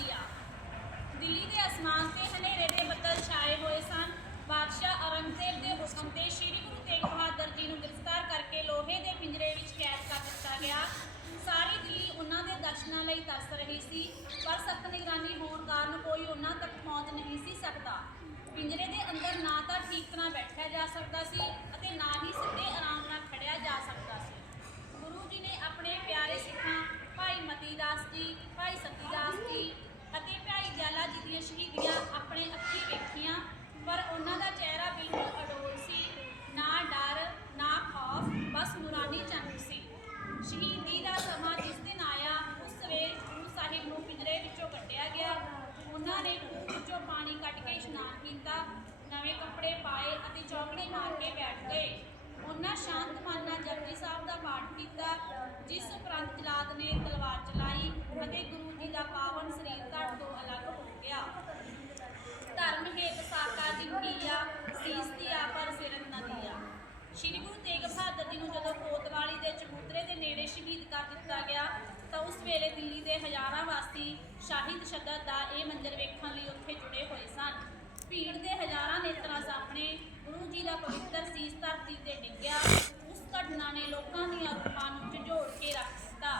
ਨਦੀ ਦਿੱਲੀ ਦੇ ਅਸਮਾਨ ਤੇ ਹਨੇਰੇ ਦੇ ਬੱਦਲ ਛਾਏ ਹੋਏ ਸਨ। ਬਾਦਸ਼ਾਹ ਔਰੰਗਜ਼ੇਬ ਦੇ ਹੁਕਮ ਤੇ ਸ੍ਰੀ ਗੁਰੂ ਤੇਗ ਬਹਾਦਰ ਜੀ ਨੂੰ ਗ੍ਰਿਫਤਾਰ ਕਰਕੇ ਲੋਹੇ ਦੇ ਪਿੰਜਰੇ ਵਿੱਚ ਕੈਦ ਕਰ ਦਿੱਤਾ ਗਿਆ। ਸਾਰੀ ਦਿੱਲੀ ਉਹਨਾਂ ਦੇ ਦਰਸ਼ਨਾਂ ਲਈ ਤਰਸ ਰਹੀ ਸੀ, ਪਰ ਸਖਤ ਨਿਗਰਾਨੀ ਹੋਣ ਕਾਰਨ ਕੋਈ ਉਹਨਾਂ ਤੱਕ ਪਹੁੰਚ ਨਹੀਂ ਸੀ ਸਕਦਾ। ਪਿੰਜਰੇ ਦੇ ਅੰਦਰ ਨਾ ਤਾਂ ਠੀਕ ਤਰ੍ਹਾਂ ਬੈਠਿਆ ਜਾ ਸਕਦਾ ਸੀ ਅਤੇ ਨਾ ਹੀ ਸਿੱਧੇ ਆਰਾਮ ਨਾਲ ਖੜਿਆ ਜਾ ਸਕਦਾ ਸੀ। ਗੁਰੂ ਜੀ ਨੇ ਆਪਣੇ ਪਿਆਰੇ ਸਿੱਖਾਂ, ਭਾਈ ਮਤੀ ਦਾਸ ਜੀ, ਭਾਈ ਪਾਣੀ ਕੱਢ ਕੇ ਇਸ਼ਨਾਨ ਕੀਤਾ, ਨਵੇਂ ਕੱਪੜੇ ਪਾਏ ਅਤੇ ਚੌਕੜੇ ਮਾਰ ਕੇ ਬੈਠ ਗਏ। ਉਹਨਾਂ ਸ਼ਾਂਤ ਮਨ ਨਾਲ ਜਪਜੀ ਸਾਹਿਬ ਦਾ ਪਾਠ ਕੀਤਾ, ਜਿਸ ਉਪਰੰਤ ਜਲਾਦ ਨੇ ਤਲਵਾਰ ਚਲਾਈ ਅਤੇ ਗੁਰੂ ਜੀ ਦਾ ਪਾਵਨ ਸਰੀਰ ਧੜ ਤੋਂ ਅਲੱਗ ਹੋ ਗਿਆ। ਧਰਮ ਹੇਤ ਸਾਕਾ ਦਿਖੀਆ ਸੀਸ ਦਿਆ ਪਰ ਸਿਰਤ ਨਾ ਦਿਆ ਸ਼੍ਰੀ ਗੁਰੂ ਤੇਗ ਬਹਾਦਰ ਜੀ ਨੂੰ ਜਦੋਂ ਕੋਤਵਾਲੀ ਦੇ ਚਬੂਤਰੇ ਦੇ ਨੇੜੇ ਸ਼ਹੀਦ ਕਰ ਦਿੱਤਾ ਗਿਆ, ਤਾਂ ਉਸ ਵੇਲੇ ਦਿੱਲੀ ਦੇ ਹਜ਼ਾਰਾਂ ਵਾਸੀ ਸ਼ਾਹੀ ਤਸ਼ੱਦਦ ਦਾ ਇਹ ਮੰਜ਼ਰ ਵੇਖਣ ਲਈ ਉੱਥੇ ਜੁੜੇ ਹੋਏ ਸਨ ਭੀੜ ਦੇ ਹਜ਼ਾਰਾਂ ਨੇਤਰਾਂ ਸਾਹਮਣੇ ਗੁਰੂ ਜੀ ਦਾ ਪਵਿੱਤਰ ਸੀਸ ਧਰਤੀ ਤੇ ਡਿੱਗਿਆ। ਉਸ ਘਟਨਾ ਨੇ ਲੋਕਾਂ ਦੀਆਂ ਰੂਹਾਂ ਨੂੰ ਝੰਜੋੜ ਕੇ ਰੱਖ ਦਿੱਤਾ।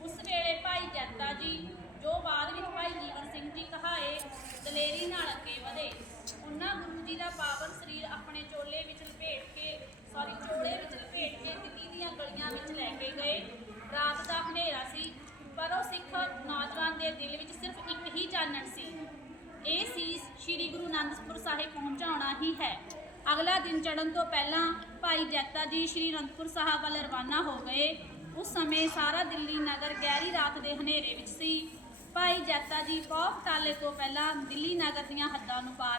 ਉਸ ਵੇਲੇ ਭਾਈ ਜੱਤਾ ਜੀ, ਜੋ ਬਾਅਦ ਵਿੱਚ ਭਾਈ ਜੀਵਨ ਸਿੰਘ ਜੀ ਕਹਾਏ, ਦਲੇਰੀ ਨਾਲ ਅੱਗੇ ਵਧੇ। ਉਹਨਾਂ ਗੁਰੂ ਜੀ ਦਾ ਪਾਵਨ ਸਰੀਰ ਆਪਣੇ ਚੋਲੇ ਵਿੱਚ ਲਪੇਟ ਕੇ ਸੌਰੀ ਚੋਲੇ ਵਿੱਚ ਲਪੇਟ ਕੇ ਦਿੱਲੀ ਦੀਆਂ ਗਲੀਆਂ ਵਿੱਚ ਲੈ ਕੇ ਗਏ। ਰਾਤ ਦਾ ਹਨੇਰਾ ਸੀ, ਪਰ ਉਹ ਸਿੱਖ ਨੌਜਵਾਨ ਦੇ ਦਿਲ ਵਿੱਚ ਸਿਰਫ ਇੱਕ ਹੀ ਚਾਨਣ ਸੀ। ਇਹ ਸੀ ਸ੍ਰੀ ਗੁਰੂ ਅਨੰਦਪੁਰ ਸਾਹਿਬ ਪਹੁੰਚਾਉਣਾ ਹੀ ਹੈ। ਅਗਲਾ ਦਿਨ ਚੜਨ ਤੋਂ ਪਹਿਲਾਂ ਭਾਈ ਜੈਤਾ ਜੀ ਸ੍ਰੀ ਅਨੰਦਪੁਰ ਸਾਹਿਬ ਵੱਲ ਰਵਾਨਾ ਹੋ ਗਏ। ਉਸ ਸਮੇਂ ਸਾਰਾ ਦਿੱਲੀ ਨਗਰ ਗਹਿਰੀ ਰਾਤ ਦੇ ਹਨੇਰੇ ਵਿੱਚ ਸੀ। ਭਾਈ ਜੈਤਾ ਜੀ ਬਹੁਤ ਟਾਲੇ ਤੋਂ ਪਹਿਲਾਂ ਦਿੱਲੀ ਨਗਰ ਦੀਆਂ ਹੱਦਾਂ ਨੂੰ ਪਾਰ